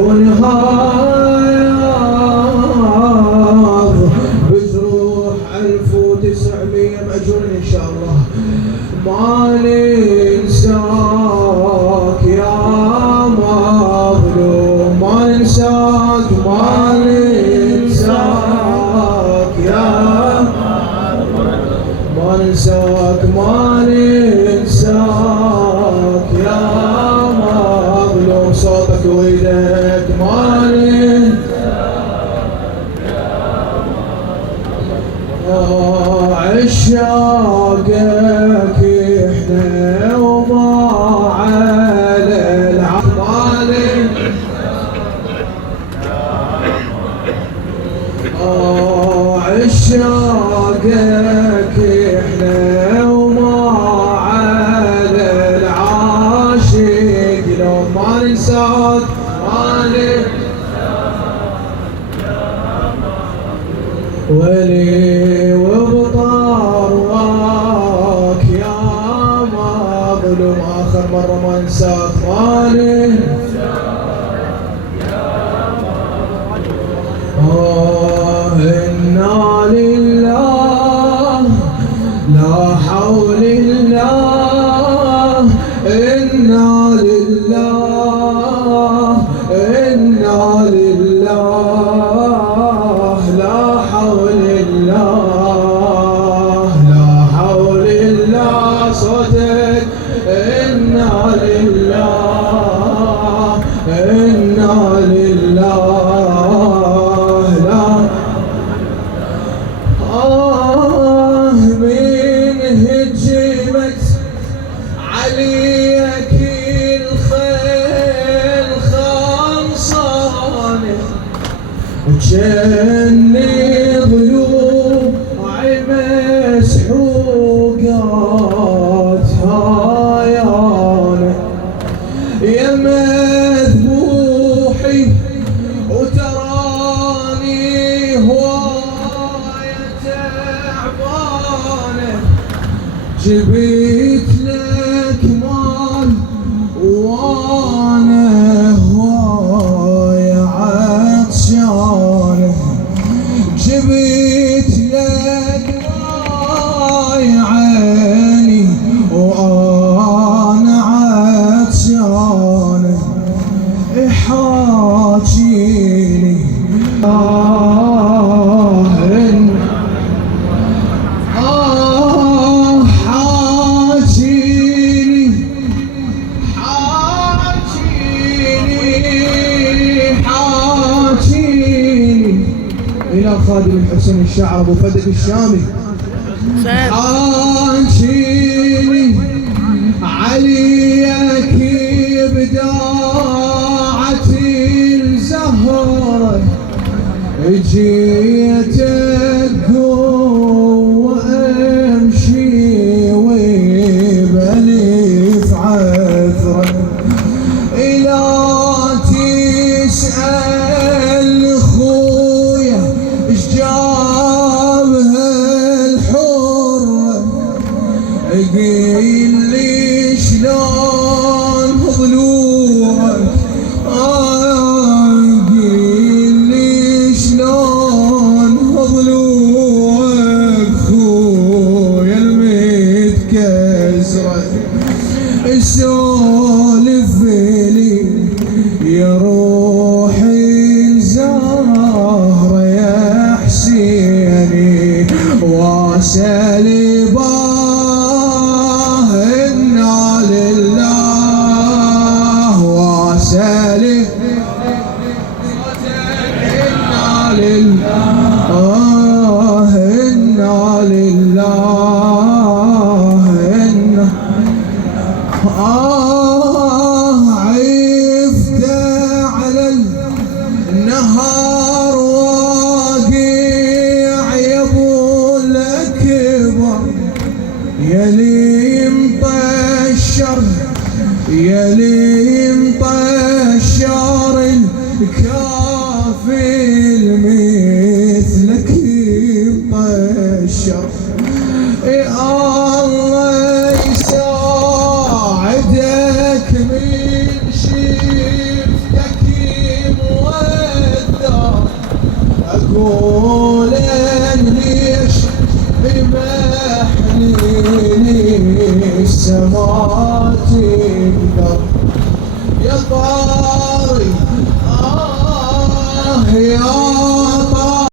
ونهار بجروح 1900 مأجور إن شاء الله. ما ننساك يا مظلوم، ما ننساك، ما ننساك يا ما ننساك، ما ننساك يا مظلوم. صوتك ويدك ما ننساك يا مظلوم. عشاقك احنا وما على العمال. عشاقك احنا وما على العاشق. لو ما ننساك ما ننساك يا مظلوم. ولي وبطارواك يا مظلوم. آخر مرة ما ننساك، ما ننساك يا مظلوم. إنا لله لا حول الله، إنا لله إنا لله لا حول الله لا حول الله. صوتك إنا لله إنا لله لا. من هجمت عليك الخيل خلصانه، وجني ضلوعي مسحوقات هايانه. يا مذبوحي وتراني هواية تعبانه، جبت لك مال وانا هواية عطشانه، جبت لك ماي عيني وانا عطشانه. حاجيني حاجيني حاجيني إلى خادم الحسين الشاعر أبو فدك الشامي. حاجيني عليك بداعة الزهرة، جيتك وامشي وبلف عثرة. إلى تسأل خويا اش جابها الحرة، قيل لي شلون ضلوعك، قيل لي شلون ضلوعك خويا المتكسرة. سولف لي يا روحي زهرة يا حسيني، واسالي باه إنا لله، واسالي إنا لله إنا لله إنا عفت على النهار واقع يا ابو الاكبر، يلي مطشر يلي مطشر الكافل مثلك مطشر. الله يساعدك من شفتك السماء تقدر يا طاري يا